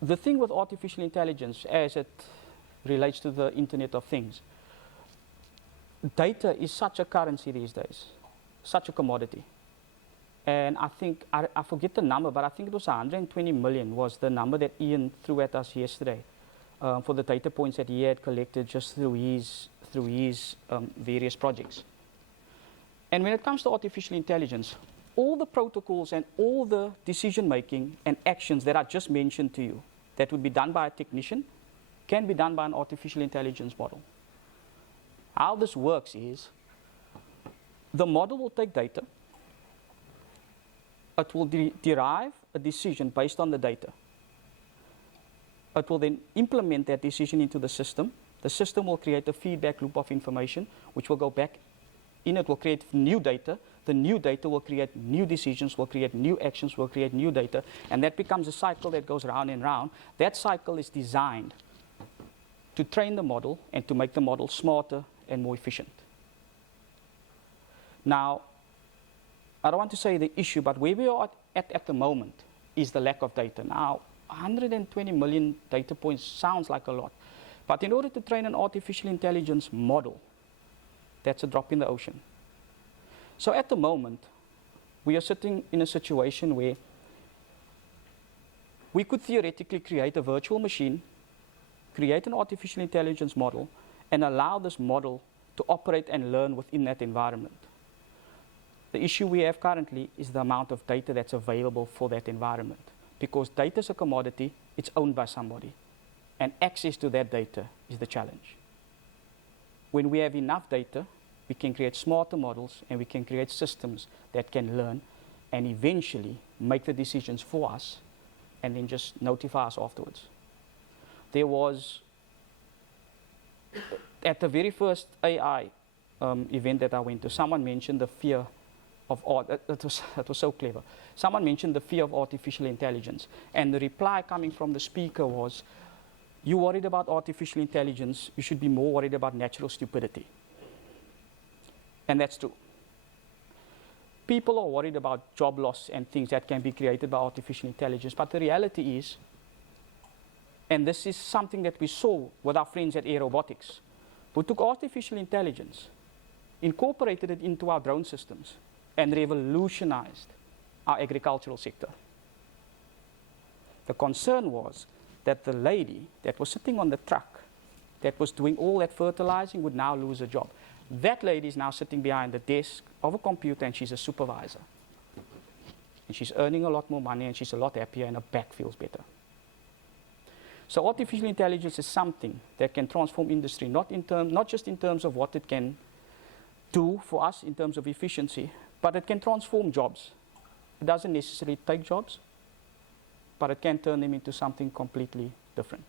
the thing with artificial intelligence as it relates to the Internet of Things, data is such a currency these days, such a commodity. And I think, I forget the number, but I think it was 120 million was the number that Ian threw at us yesterday for the data points that he had collected just through his various projects. And when it comes to artificial intelligence, all the protocols and all the decision making and actions that I just mentioned to you that would be done by a technician can be done by an artificial intelligence model. How this works is the model will take data. It will derive a decision based on the data. It will then implement that decision into the system. The system will create a feedback loop of information, which will go back in. It will create new data. The new data will create new decisions, will create new actions, will create new data, and that becomes a cycle that goes round and round. That cycle is designed to train the model and to make the model smarter and more efficient. Now, I don't want to say the issue, but where we are at the moment is the lack of data. Now, 120 million data points sounds like a lot, but in order to train an artificial intelligence model, that's a drop in the ocean. So at the moment, we are sitting in a situation where we could theoretically create a virtual machine, create an artificial intelligence model, and allow this model to operate and learn within that environment. The issue we have currently is the amount of data that's available for that environment. Because data is a commodity, it's owned by somebody. And access to that data is the challenge. When we have enough data, we can create smarter models and we can create systems that can learn and eventually make the decisions for us and then just notify us afterwards. There was, at the very first AI event that I went to, someone mentioned the fear of that was so clever. Someone mentioned the fear of artificial intelligence, and the reply coming from the speaker was, "You're worried about artificial intelligence, you should be more worried about natural stupidity." And that's true. People are worried about job loss and things that can be created by artificial intelligence, but the reality is, and this is something that we saw with our friends at Air Robotics, we took artificial intelligence, incorporated it into our drone systems, and revolutionized our agricultural sector. The concern was that the lady that was sitting on the truck that was doing all that fertilizing would now lose a job. That lady is now sitting behind the desk of a computer and she's a supervisor. And she's earning a lot more money and she's a lot happier and her back feels better. So artificial intelligence is something that can transform industry, not just in terms of what it can do for us in terms of efficiency, but it can transform jobs. It doesn't necessarily take jobs, but it can turn them into something completely different.